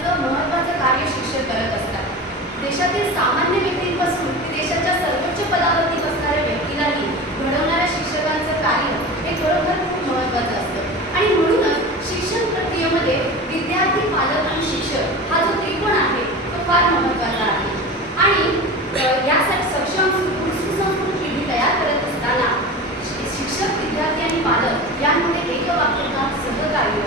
घडवण्याचं महत्त्वाचं कार्य शिक्षक करत असतात. देशातील सामान्य व्यक्तींपासून ते देशाच्या सर्वोच्च पदावरती बसणाऱ्या व्यक्तीलाही घडवणाऱ्या शिक्षकांचं कार्य हे खरोखर खूप महत्त्वाचं असतं. आणि म्हणूनच शिक्षण प्रक्रियेमध्ये विद्यार्थी, पालक आणि शिक्षक हा जो त्रिकोण आहे तो फार महत्त्वाचा आहे. आणि यासाठी सक्षम सुसंस्कृत पिढी तयार करत असताना शिक्षक, विद्यार्थी आणि पालक यांमध्ये एकवाक्यता, सहकार्य,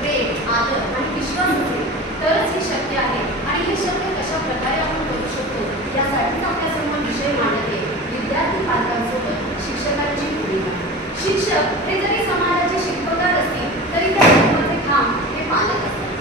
प्रेम, आदर आणि विश्वास असेल तरच हे शक्य आहे. आणि हे शक्य कशा प्रकारे आपण करू शकतो यासाठीच आपल्यासमोर विषय मांडते विद्यार्थी पालकांसोबत शिक्षकांची भूमिका. शिक्षक हे जरी समाजाचे शिल्पकार असतील तरी त्या सर्वांचे खांब हे पालक असतात.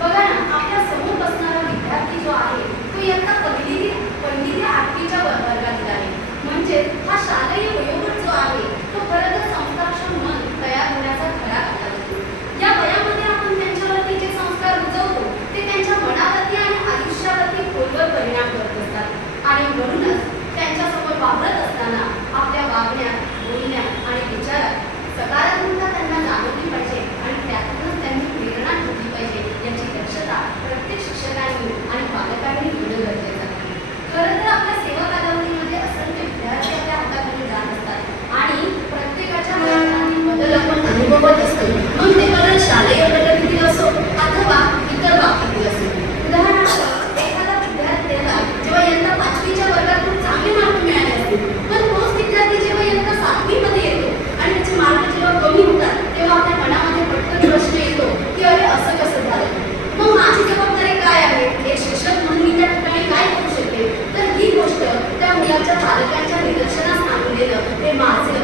बघा ना, आपल्या समोर बसणारा विद्यार्थी जो आहे तो इयत्ता पहिली ते 8वीच्या वर्गातील आहे. म्हणजे हा शालेय वयोगट जो आहे तो खरं तर संस्कारक्षम मन तयार होण्याचा खरा काळ असतो. या वयामध्ये आपण त्यांच्यावरती जे संस्कार रुजवतो ते त्यांच्या मनावरती आणि आयुष्यावरती खोलवर परिणाम करत असतात. आणि म्हणूनच त्यांच्यासमोर वावरत असताना आपल्या वागण्यात, बोलण्यात आणि विचारात सकारात्मकता त्यांना जाणवली पाहिजे आणि त्यातूनच त्यांनी प्रेरणा घेतली पाहिजे याची दक्षता प्रत्येक शिक्षकांनी आणि पालकांनी घेणं गरजेचं आहे. खरं तर आपल्या सेवा कालावधीमध्ये असंख्य विद्यार्थी आपल्या हाताखाली जात असतात आणि प्रत्येकाच्या प्रयत्नांनी बदल आपण अनुभवत असतो. मग ते बदल शालेय पद्धतीतील असो अथवा इतर बाबतीतील असो. उदाहरणार्थ, एखादा विद्यार्थ्याला जेव्हा इयत्ता 5वीच्या वर्गात खूप चांगले मार्क मिळाले असतील, पण तोच विद्यार्थी जेव्हा इयत्ता 7वीमध्ये येतो आणि त्याचे मार्क जेव्हा कमी होतात तेव्हा आपल्या मनामध्ये पटकन प्रश्न येतो की अरे असं कसं झालं. मग माझी जबाबदारी काय आहे? एक शिक्षक म्हणून मी त्या ठिकाणी काय करू शकते? तर ही गोष्ट त्या मुलाच्या पालकांच्या निदर्शनास आणून देणं हे माझं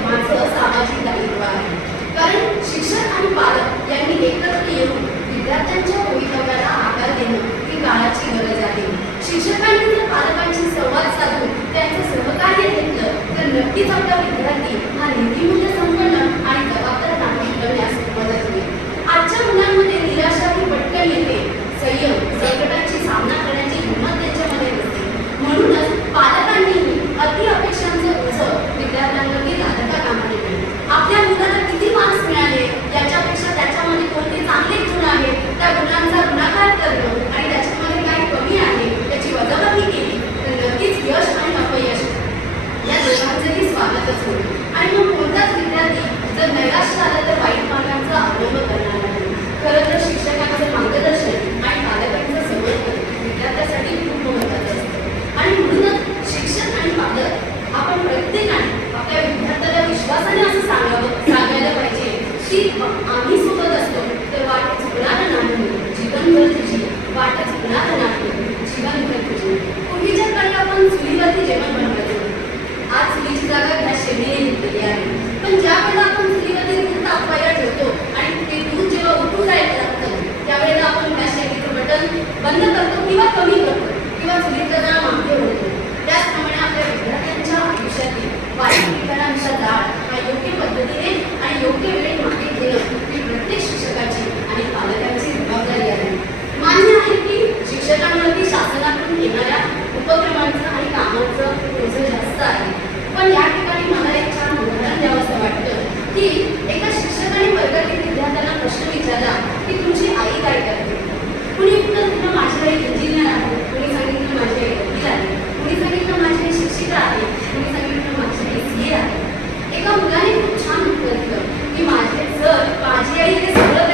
सामाजिक दायित्व आहे. कारण शिक्षक आणि पालक यांनी एकत्र येऊन विद्यार्थ्यांच्या भवितव्याला आकार देणं ही काळाची गरज आहे. शिक्षकांनी जर पालकांशी संवाद साधून त्यांचं सहकार्य घेतलं तर नक्कीच आपला विद्यार्थी हा नीतिमूल्य संपन्न आणि जबाबदार नागरिक बनण्यास मदत होईल. आजच्या मुलांमध्ये निराशा ही पटकन येते. संयम, संकटांची सामना करण्याची हिंमत त्यांच्यामध्ये नसते. म्हणूनच पालकांनीही अति अपेक्षांचं ओझं विद्यार्थ्यांवरती लादता कामा नये. आपल्या मुलाला किती मार्क्स मिळाले याच्यापेक्षा त्याच्यामध्ये कोणते चांगले गुण आहेत त्या गुणांचा गुणाकार करणं आणि त्याच्यामध्ये काही कमी आहे त्याची वजाबाकी केली तर नक्कीच यश आणि अपयश या दोघांचंही स्वागतच होईल. आणि मग कोणताच विद्यार्थी जर नैराश्य झाला तर वाईट मार्गांचा अवलंब करणार नाही. खरं तर शिक्षकांचं मार्गदर्शन आणि पालकांचं समर्थन विद्यार्थ्यासाठी खूप महत्त्वाचं असतं. आणि म्हणूनच शिक्षक आणि पालक आपण प्रत्येकाने आपल्या विद्यार्थ्याला विश्वासाने असं सांगायला पाहिजे की आम्ही सोबत असतो तर वाट चुकणार नाही, जीवनभर तुझी वाट चुकणार नाही, जीवनभर तुझी. पूर्वीच्या काळी आपण चुलीवरती जेवण बनवायचो. आज चुलीची जागा गॅस शेगडीने घेतलेली आहे. पण ज्या वेळेला आपण चुलीवरती दूध तापवायला ठेवतो आणि ते दूध जेव्हा उठून जायला लागतं त्यावेळेला आपण गॅस शेगडीचं बटन बंद करतो किंवा कमी करतो किंवा चुलीचा जरा मागे होतो. त्याचप्रमाणे आपल्या विद्यार्थ्यांच्या आयुष्यातील वाईट ठिकाणांचा जाळ हा योग्य पद्धतीने आणि योग्य वेळी मागे घेणं ही प्रत्येक शिक्षकाची आणि पालकांची जबाबदारी आहे. मान्य आहे की शिक्षकांवरती शासनाकडून येणाऱ्या उपक्रमांचं आणि कामांचं ओझं जास्त आहे. पण या ठिकाणी मला एक छान उदाहरण द्यावंसं वाटतं की एका शिक्षकाने वर्गातील विद्यार्थ्यांना प्रश्न विचारला की तुमची आई काय करते? कुणी उत्तर दिलं माझी आई इंजिनियर आहे, कुणी सांगितलं माझी आई वकील आहे, कुणी सांगितलं माझी आई शिक्षिका आहे, कुणी सांगितलं माझी आई CA आहे. एका मुलाने खूप छान उत्तर दिलं की माझी आई हे सगळं